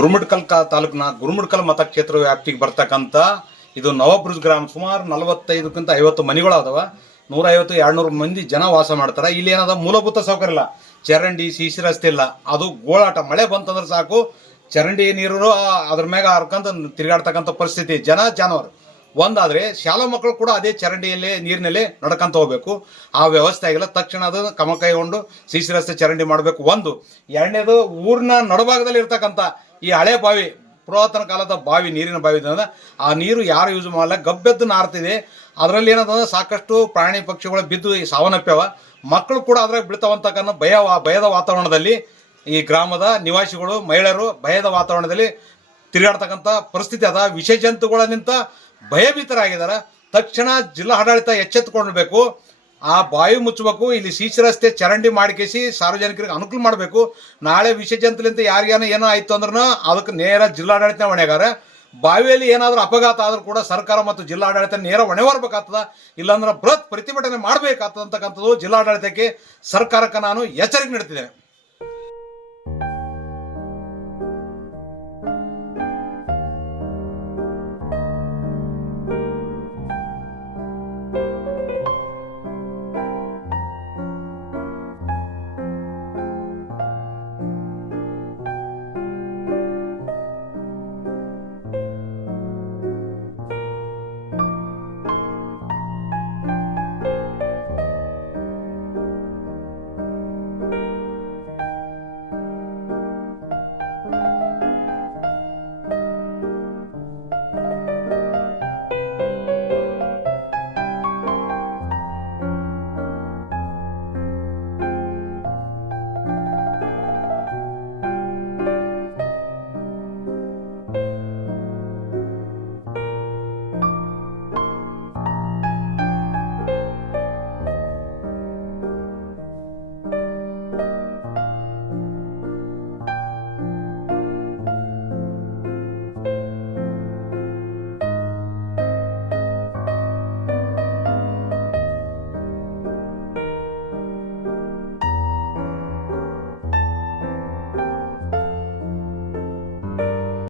ಗುರುಮಠಕಲ್ ತಾಲೂಕಿನ ಗುರುಮಠಕಲ್ ಮತಕ್ಷೇತ್ರ ವ್ಯಾಪ್ತಿಗೆ ಬರ್ತಕ್ಕಂಥ ಇದು ನವಬ್ರುಜ್ ಗ್ರಾಮ. ಸುಮಾರು 45ಕ್ಕಿಂತ 50 ಮನೆಗಳು ಅದಾವ. 150-200 ಮಂದಿ ಜನ ವಾಸ ಮಾಡ್ತಾರೆ. ಇಲ್ಲಿ ಏನದ ಮೂಲಭೂತ ಸೌಕರ್ಯ ಇಲ್ಲ. ಚರಂಡಿ, ಸಿಸಿ ರಸ್ತೆ ಇಲ್ಲ. ಅದು ಗೋಳಾಟ. ಮಳೆ ಬಂತಂದ್ರೆ ಸಾಕು, ಚರಂಡಿ ನೀರು ಅದ್ರ ಮ್ಯಾಗ ಹರ್ಕಂತ ತಿರುಗಾಡ್ತಕ್ಕಂಥ ಪರಿಸ್ಥಿತಿ. ಜಾನುವಾರು ಒಂದಾದ್ರೆ ಶಾಲಾ ಮಕ್ಕಳು ಕೂಡ ಅದೇ ಚರಂಡಿಯಲ್ಲೇ ನೀರಿನಲ್ಲೇ ನಡ್ಕೊಂತ ಹೋಗ್ಬೇಕು. ಆ ವ್ಯವಸ್ಥೆ ಆಗಿಲ್ಲ. ತಕ್ಷಣ ಅದು ಕ್ರಮ ಕೈಗೊಂಡು ಸಿಸಿ ರಸ್ತೆ ಚರಂಡಿ ಮಾಡಬೇಕು. ಒಂದು. ಎರಡನೇದು, ಊರಿನ ನಡುಭಾಗದಲ್ಲಿ ಇರ್ತಕ್ಕಂಥ ಈ ಹಳೆ ಬಾವಿ, ಪುರಾತನ ಕಾಲದ ಬಾವಿ, ನೀರಿನ ಬಾವಿ ಇದ್ದ ಆ ನೀರು ಯಾರು ಯೂಸ್ ಮಾಡಲ್ಲ, ಗಬ್ಬೆದ್ದು ನಾರ್ತಿದೆ. ಅದರಲ್ಲಿ ಏನಂತಂದ್ರೆ ಸಾಕಷ್ಟು ಪ್ರಾಣಿ ಪಕ್ಷಿಗಳು ಬಿದ್ದು ಸಾವನ್ನಪ್ಪ್ಯಾವ. ಮಕ್ಕಳು ಕೂಡ ಅದ್ರಾಗ ಬೀಳ್ತಾವಂತಕ್ಕನ್ನ ಭಯದ ವಾತಾವರಣದಲ್ಲಿ ಈ ಗ್ರಾಮದ ನಿವಾಸಿಗಳು, ಮಹಿಳೆಯರು ಭಯದ ವಾತಾವರಣದಲ್ಲಿ ತಿರುಗಾಡ್ತಕ್ಕಂಥ ಪರಿಸ್ಥಿತಿ ಅದ. ವಿಷ ಜಂತುಗಳನ್ನಿಂತ ಭಯಭೀತರಾಗಿದ್ದಾರೆ. ತಕ್ಷಣ ಜಿಲ್ಲಾ ಆಡಳಿತ ಎಚ್ಚೆತ್ತುಕೊಳ್ಬೇಕು. ಆ ಬಾವಿ ಮುಚ್ಚಬೇಕು. ಇಲ್ಲಿ ಸಿಸಿ ರಸ್ತೆ ಚರಂಡಿ ಮಾಡಿಕೇಸಿ ಸಾರ್ವಜನಿಕರಿಗೆ ಅನುಕೂಲ ಮಾಡಬೇಕು. ನಾಳೆ ವಿಷ ಜಂತುಲಿಂತ ಯಾರಿಗೇನೋ ಏನೋ ಆಯ್ತು ಅಂದ್ರೂ ಅದಕ್ಕೆ ನೇರ ಜಿಲ್ಲಾಡಳಿತ ಹೊಣೆಗಾರ. ಬಾವಿಯಲ್ಲಿ ಏನಾದರೂ ಅಪಘಾತ ಆದರೂ ಕೂಡ ಸರ್ಕಾರ ಮತ್ತು ಜಿಲ್ಲಾಡಳಿತ ನೇರ ಹೊಣೆ ಹೊರಬೇಕಾಗ್ತದ. ಇಲ್ಲಾಂದ್ರೆ ಬೃಹತ್ ಪ್ರತಿಭಟನೆ ಮಾಡಬೇಕಾಗ್ತದಂತಕ್ಕಂಥದ್ದು ಜಿಲ್ಲಾಡಳಿತಕ್ಕೆ, ಸರ್ಕಾರಕ್ಕೆ ನಾನು ಎಚ್ಚರಿಕೆ ನೀಡ್ತಿದ್ದೇನೆ.